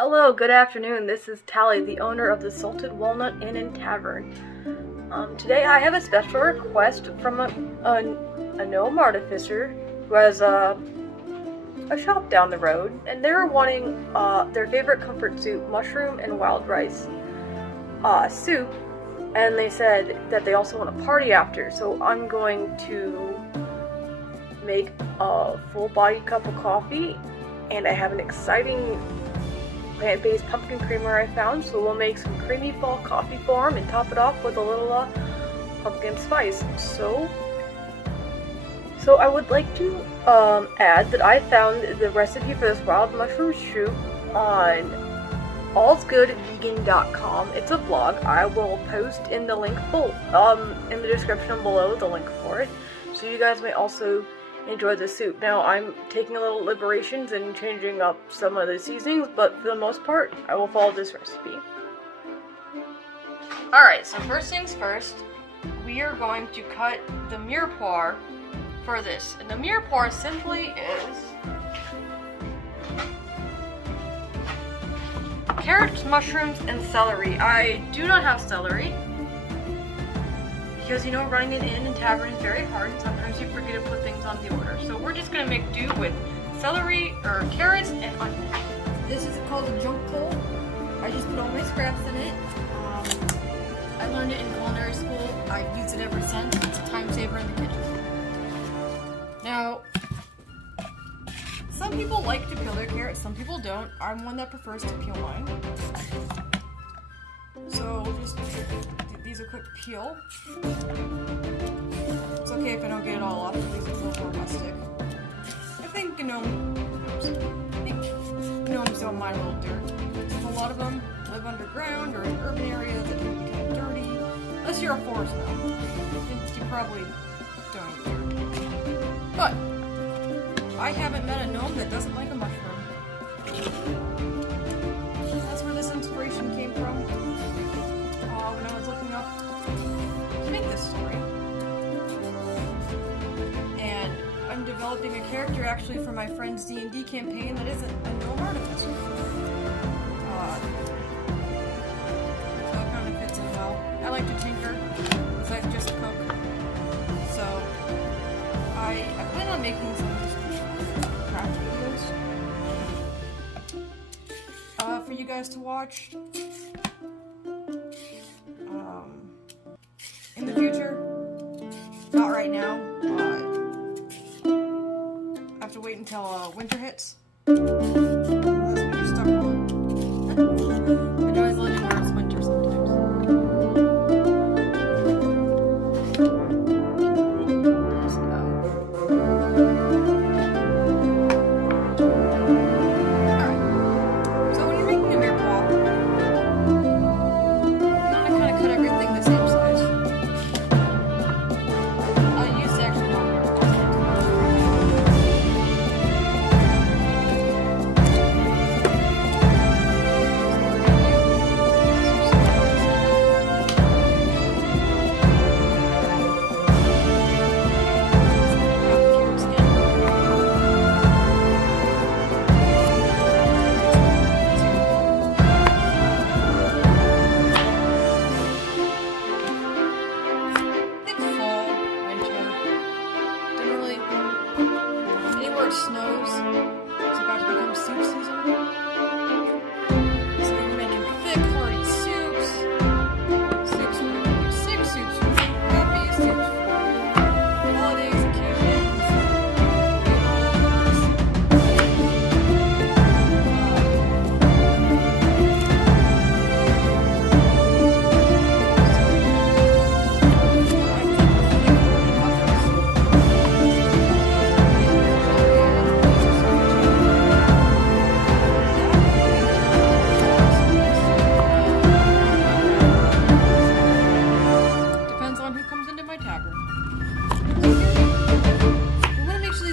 Hello, good afternoon. This is Tally, the owner of the Salted Walnut Inn Tavern. Today I have a special request from a Gnome Artificer who has a shop down the road, and they're wanting their favorite comfort soup, mushroom and wild rice soup, and they said that they also want a party after, so I'm going to make a full-bodied cup of coffee, and I have an exciting plant-based pumpkin creamer I found, so we'll make some creamy fall coffee for them and top it off with a little pumpkin spice. So I would like to add that I found the recipe for this wild mushroom soup on allsgoodvegan.com. It's a blog. I will post in the link in the description below the link for it, so you guys may also enjoy the soup. Now, I'm taking a little liberations and changing up some of the seasonings, but for the most part, I will follow this recipe. Alright, so first things first, we are going to cut the mirepoix for this. And the mirepoix simply is carrots, mushrooms, and celery. I do not have celery, because, you know, running an inn and tavern is very hard, and sometimes you forget to put things on the order. So we're just going to make do with celery, or carrots, and onions. This is called a junk pole. I just put all my scraps in it. I learned it in culinary school. I've used it ever since. It's a time saver in the kitchen. Now, some people like to peel their carrots, some people don't. I'm one that prefers to peel mine. So just these a quick peel. It's okay if I don't get it all off, because it's a little more rustic. I think gnomes don't mind a little dirt. Since a lot of them live underground or in urban areas that can be kind of dirty. Unless you're a forest gnome, you probably don't eat dirt. But I haven't met a gnome that doesn't like a mushroom. That's where this inspiration came from. When I was looking up to make this story. And I'm developing a character actually for my friend's D&D campaign that isn't a Gnome Artificer. So it kind of fits in well. I like to tinker, because I just cook. So I plan on making some craft videos for you guys to watch. In the future, not right now. I have to wait until winter hits. That's when you're stuck home. I know I was living where it's winter sometimes. Alright. So when you're making a mirepoix, you want to kind of cut everything the same size. I used to actually know it snows. It's about to become soup season. So we're making thick, hearty soups. Soups for sick, soups for happy, soups for holidays, occasions.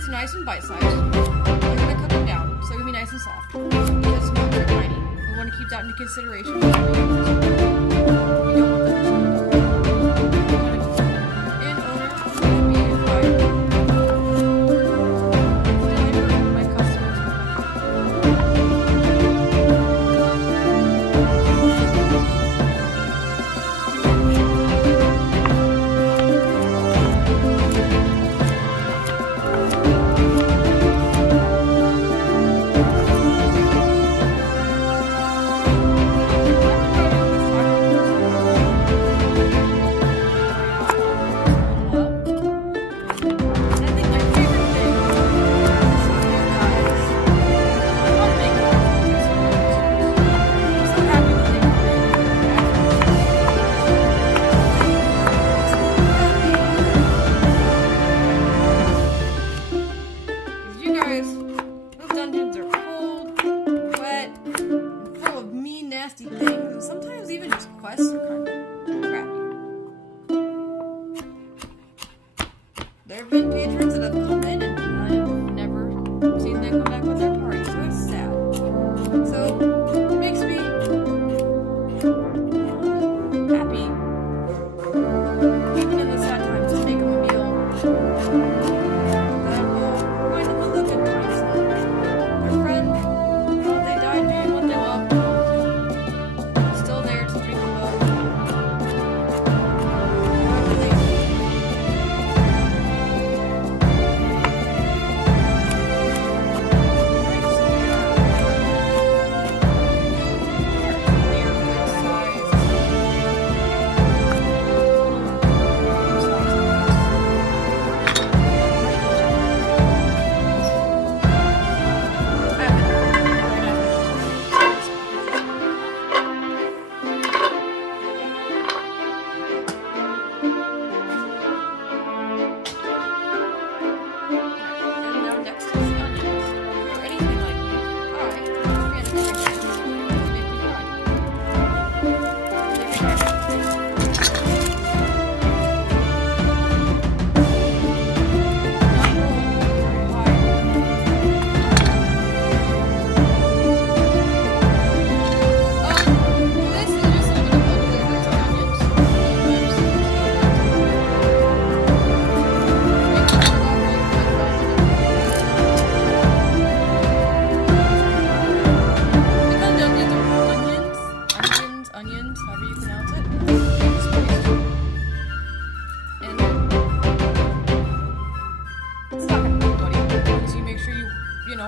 Nice and bite-sized. We're going to cook them down, so they're going to be nice and soft. Because gnomes are tiny. We want to keep that into consideration. We don't want them in owner would be if I deliver my customers with my food. That will remind them of the good times. Their friend, they died doing what they loved. Still there to dream about. Whatever they do.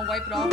Wipe it off.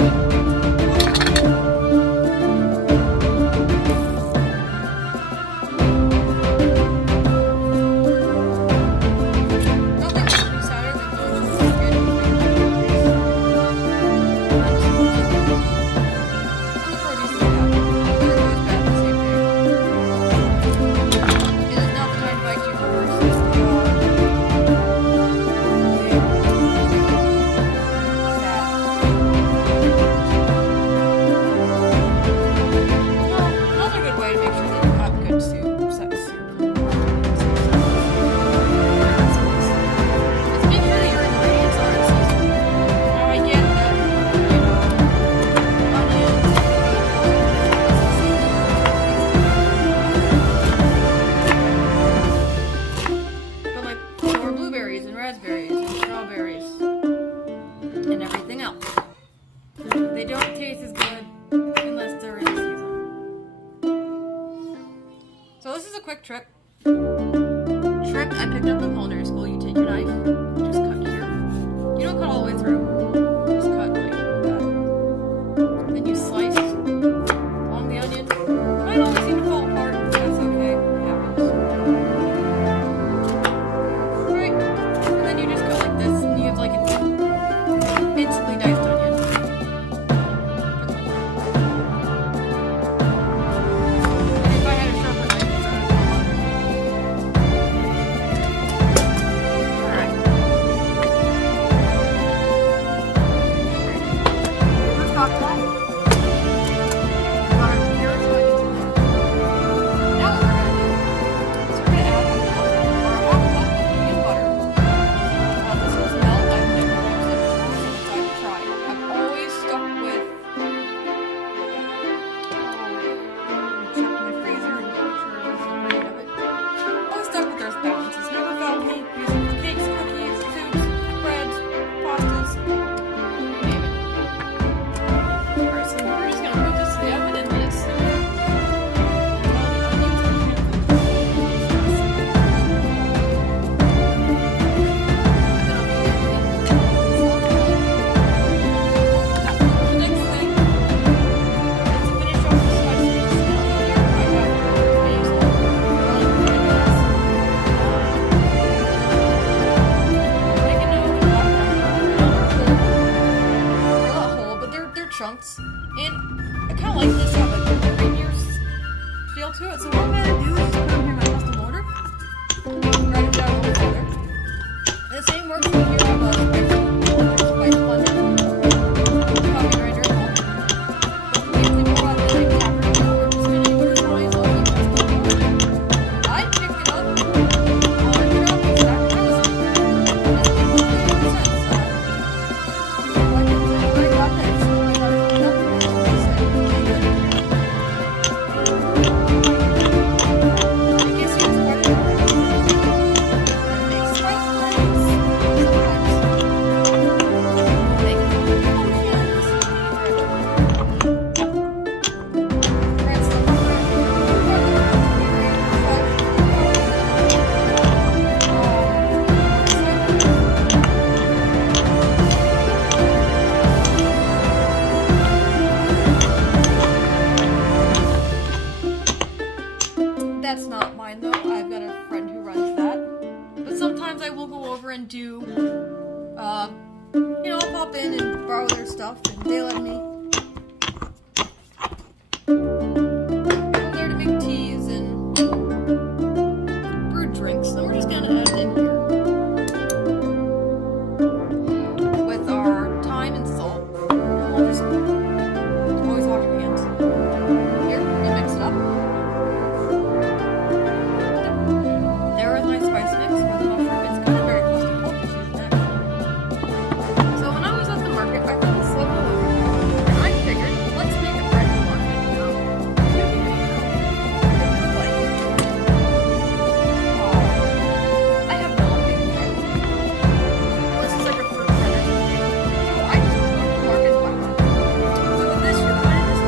Trick I picked up in culinary school. You take your knife, you just cut here. You don't cut all the way through. You just cut like that. Then you slice along the onion. It might always seem to fall apart. That's okay. It happens. Right. And then you just go like this, and you have like an instantly diced onion. Chunks, and I kind of like this to have like a reindeer feel to it. So what I'm gonna do is put them here in my custom order, grind it down a little further. And the same works when you have a spice blender, coffee grinder at home. But we more about the like tavern, we're just gonna use noise on the custom order. I picked it up on a drop exactly as I was pop in and borrow their stuff, and they let me. I'm there to make teas and brew drinks. Then we're just gonna add it in here with our thyme and salt. And we'll just always wash your hands. Here, you mix it up. There is my spice mix for the mushroom. It's kind of very close to poultry season, actually. So when I was at the market, I found this little loaf, and I figured, let's make a bread and water. I have not made bread. This is like a fruit bread. So I just went to the market and bought it. So with this, you're going to just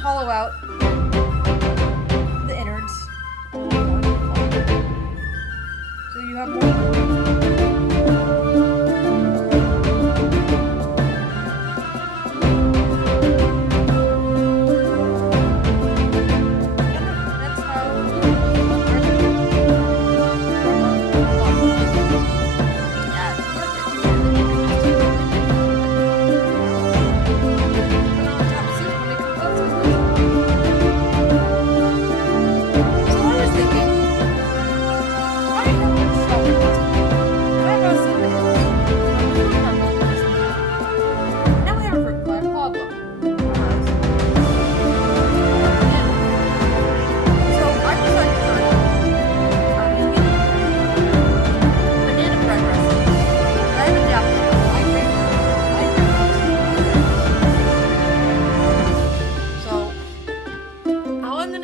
hollow out the innards. So you have more. That's how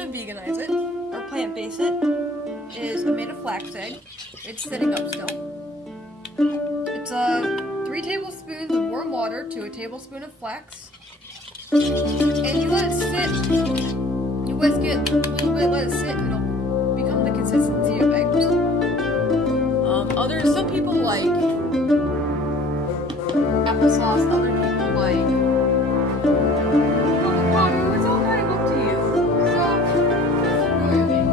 veganize it, or plant-base it, is I made a flax egg. It's sitting up still. It's 3 tablespoons of warm water to a tablespoon of flax. And you let it sit. You whisk it a little bit, let it sit, and it'll become the consistency of eggs. Some people like applesauce, other people like avocado. It's all kind of up to you. So, I love baking.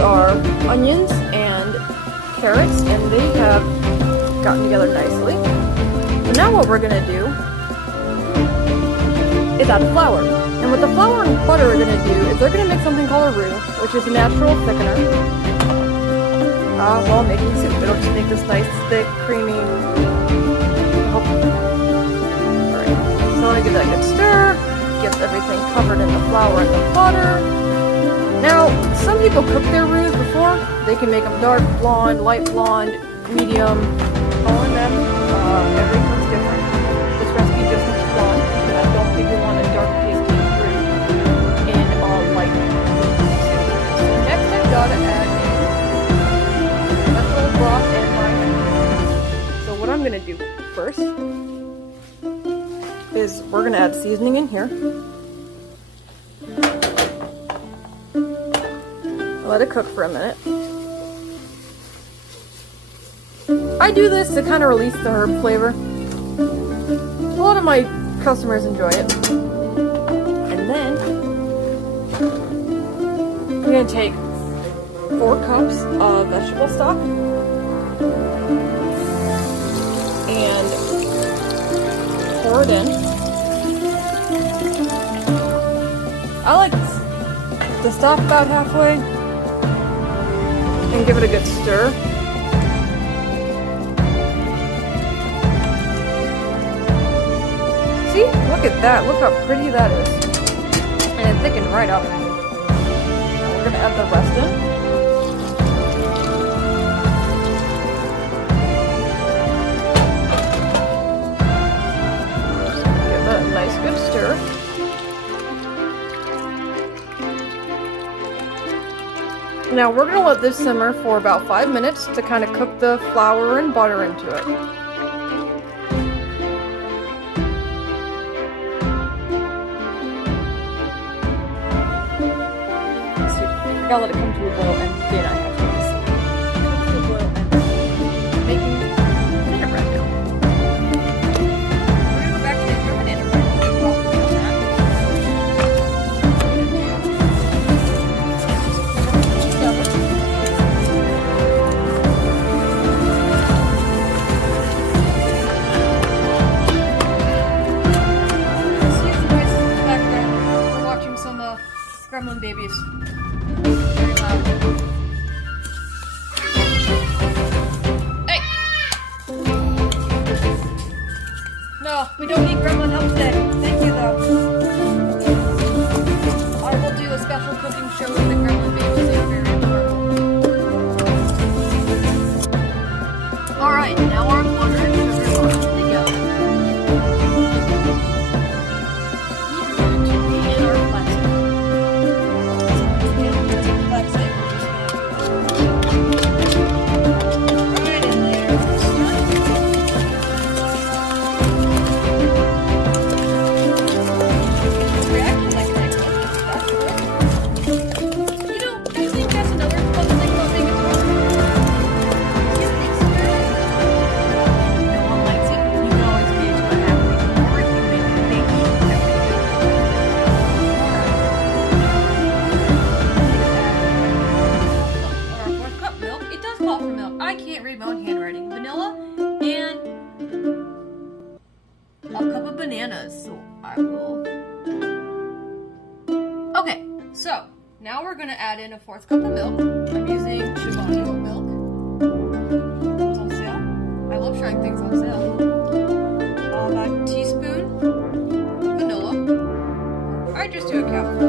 Are onions and carrots, and they have gotten together nicely. So now what we're going to do is add flour. And what the flour and butter are going to do is they're going to make something called a roux, which is a natural thickener. While making soup, it'll just make this nice, thick, creamy. Alright, so I want to give that a good stir. Get everything covered in the flour and the butter. Now, some people cook their roux before. They can make them dark blonde, light blonde, medium. All in them. Every cook's different. This recipe just looks blonde because I don't think we want a dark tasting roux in light. So next I've got to add in vegetable broth and my. So what I'm going to do first is we're going to add seasoning in here. Let it cook for a minute. I do this to kind of release the herb flavor. A lot of my customers enjoy it. And then we're going to take 4 cups of vegetable stock and pour it in. I like to stop about halfway and give it a good stir. See? Look at that. Look how pretty that is. And it thickened right up. Now we're going to add the rest in. Give that a nice good stir. Now we're going to let this simmer for about 5 minutes to kind of cook the flour and butter into it. So I gotta let it come to a boil and then I have to come to a boil and making banana bread now. We're going to go back to making our banana bread. Gremlin babies. Very loud. Hey! No, we don't need gremlin help today. Thank you, though. I will do a special cooking show with the gremlin babies. They are very adorable. Alright, now our butter and sugar are together. I can't read my own handwriting. Vanilla and a cup of bananas. So I will. Okay, so now we're gonna add in a 4th cup of milk. I'm using Shivani oat milk. It's on sale. I love trying things on sale. About a teaspoon vanilla. I just do a cupful.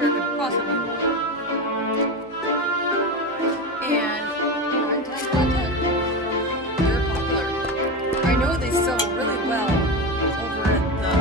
Could possibly want. And 9 times out of 10, they're popular. I know they sell really well over at the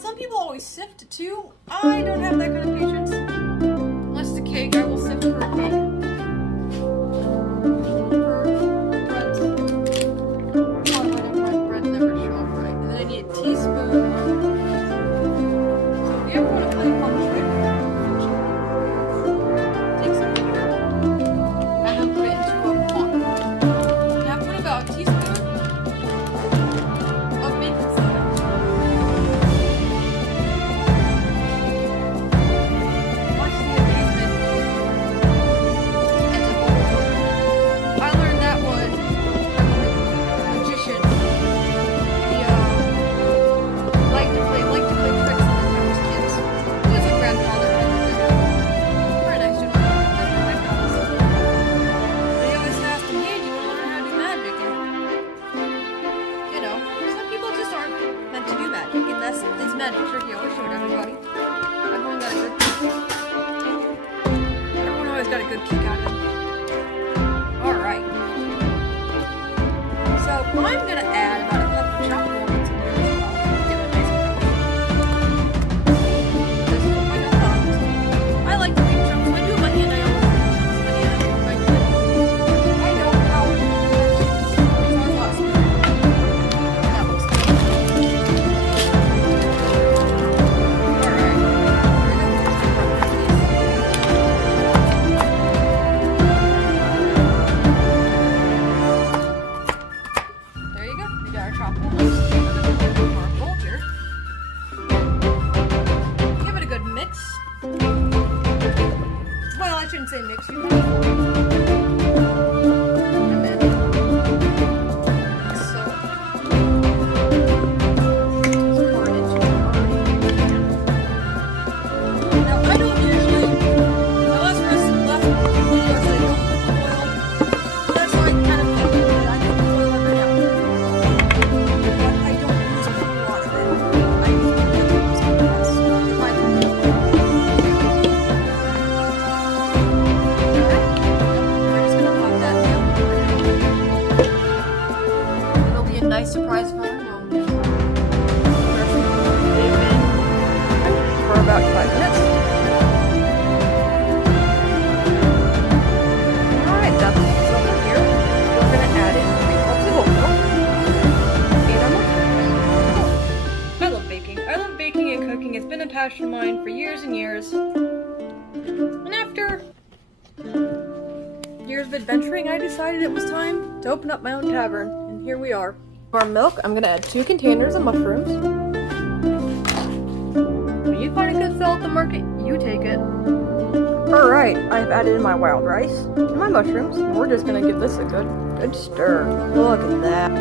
some people always sift too. I don't have that kind of patience. Unless it's a cake, I will sift for a cake. Bread never show up right. And then I need a teaspoon. So if you ever want to play a fun trick, take some sugar and then put it into a pot. Now put about a teaspoon of baking soda. Watch the amazement as it bubbles over. I learned that one from a magician. He liked to play tricks when I was kids. He was a grandfather. Very nice gentleman. But he always asked me, hey, do you want to learn how to do magic? And, you know, some people just aren't meant to do magic, and that's this magic trick he always showed everybody. Everyone always got a good peek out of him. Alright. So I'm gonna add about a couple chopped walnuts in there as well. Give it a nice crunch. This is what my thumbs. I like to leave chunks. When I do it with my hand, I always leave chunks of banana. I know how it is. So I lost it. That was good. Alright. There you go. We got our chopped walnuts. Our bowl here. Give it a good mix. Well, I shouldn't say mix. You probably and then so pour it into our Now I don't usually unless videos that don't cook with oil. That's why I kind of think that I cook with oil every now and then. But I don't use a whole lot of it. I use because if I can do it. Alright. We're just gonna pop that down. It'll be a nice surprise for our gnome. They've been for about 5 minutes. Alright, that's what's over here. We're gonna add in 3 cups of oatmeal and our mushrooms. I love baking. I love baking and cooking. It's been a passion of mine for years and years. And after years of adventuring, I decided it was time to open up my own tavern. And here we are. For our milk, I'm gonna add 2 containers of mushrooms. When you find a good sale at the market, you take it. Alright, I've added in my wild rice and my mushrooms, and we're just gonna give this a good stir. Look at that.